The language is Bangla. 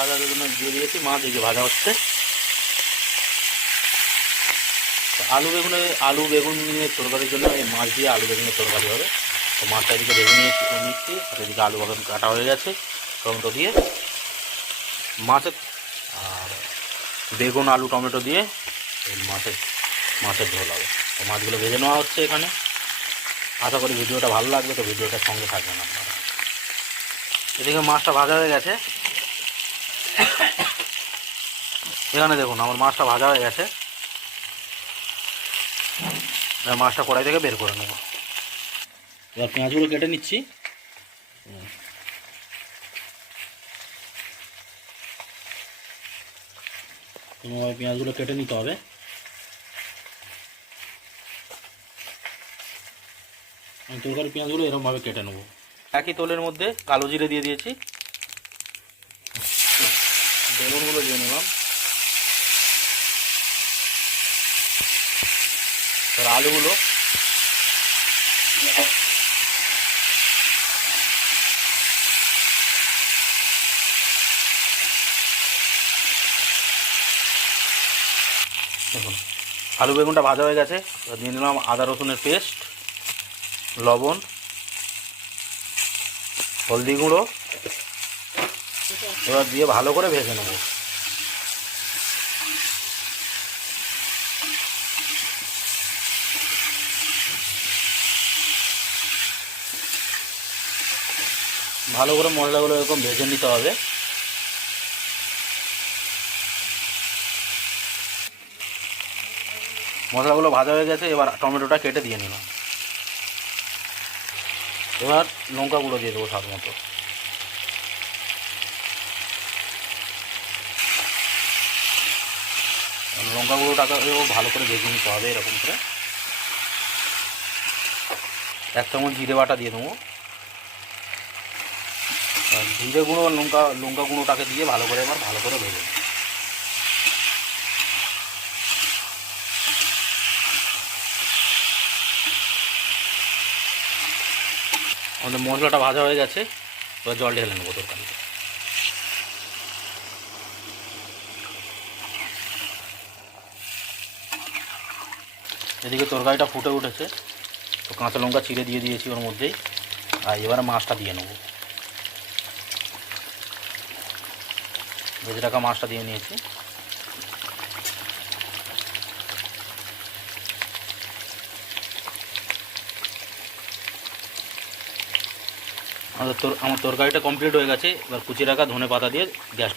ভাজার জন্য দিয়ে দিয়েছি, মাছ এই যে ভাজা হচ্ছে। আলু বেগুন নিয়ে তরকারির জন্য এই মাছ দিয়ে আলু বেগুনের তরকারি হবে। তো মাছটা এদিকে ভেজে নিচ্ছি, আর এদিকে আলু বেগুন কাটা হয়ে গেছে টমেটো দিয়ে মাছের, আর বেগুন আলু টমেটো দিয়ে এই মাছের ঝোল হবে। তো মাছগুলো ভেজে নেওয়া হচ্ছে এখানে। আশা করি ভিডিওটা ভালো লাগবে, তো ভিডিওটার সঙ্গে থাকবেন আপনারা। এদিকে মাছটা ভাজা হয়ে গেছে, এখানে দেখুন আমার মাছটা ভাজা হয়ে গেছে। মাছটা কড়াই থেকে বের করে নেব। এবার পেঁয়াজগুলো কেটে নিচ্ছি। তোমার পেঁয়াজগুলো কেটে নিতে হবে। আমি তরকারি পেঁয়াজগুলো এরকমভাবে কেটে নেব। একই তোলের মধ্যে কালো জিরে দিয়ে দিয়েছি, বেগুনগুলো দিয়ে নিলাম, আর আলুগুলো দেখুন আলু বেগুনটা ভাজা হয়ে গেছে। দিয়ে নিলাম আদা রসুনের পেস্ট, লবণ, হলদি গুঁড়ো, এবার দিয়ে ভালো করে ভেজে নেব। ভালো করে মশলাগুলো এরকম ভেজে নিতে হবে। মশলাগুলো ভাজা হয়ে গেছে, এবার টমেটোটা কেটে দিয়ে নিলাম। এবার লঙ্কা গুঁড়ো দিয়ে দেবো স্বাদ মতো। লঙ্কা গুঁড়োটাকেও ভালো করে ভেজে নিতে হবে এরকম করে। 1 চামচ জিরে বাটা দিয়ে দেবো। জিরে গুঁড়ো আর লঙ্কা গুঁড়োটাকে দিয়ে ভালো করে এবার ভালো করে ভেজে নেব। আমাদের মশলাটা ভাজা হয়ে গেছে, এবার জল ঢেলে নেবো তরকারিতে। এদিকে তরকারিটা ফুটে উঠেছে, তো কাঁচা লঙ্কা চিড়ে দিয়ে দিয়েছি ওর মধ্যেই। আর এবারে মাছটা দিয়ে নেবো, ভেজে রাখা মাছটা দিয়ে নিয়েছি। আমার তরকারিটা কমপ্লিট হয়ে গেছে। এবার কুচি রাখা ধনে পাতা দিয়ে গ্যাসটা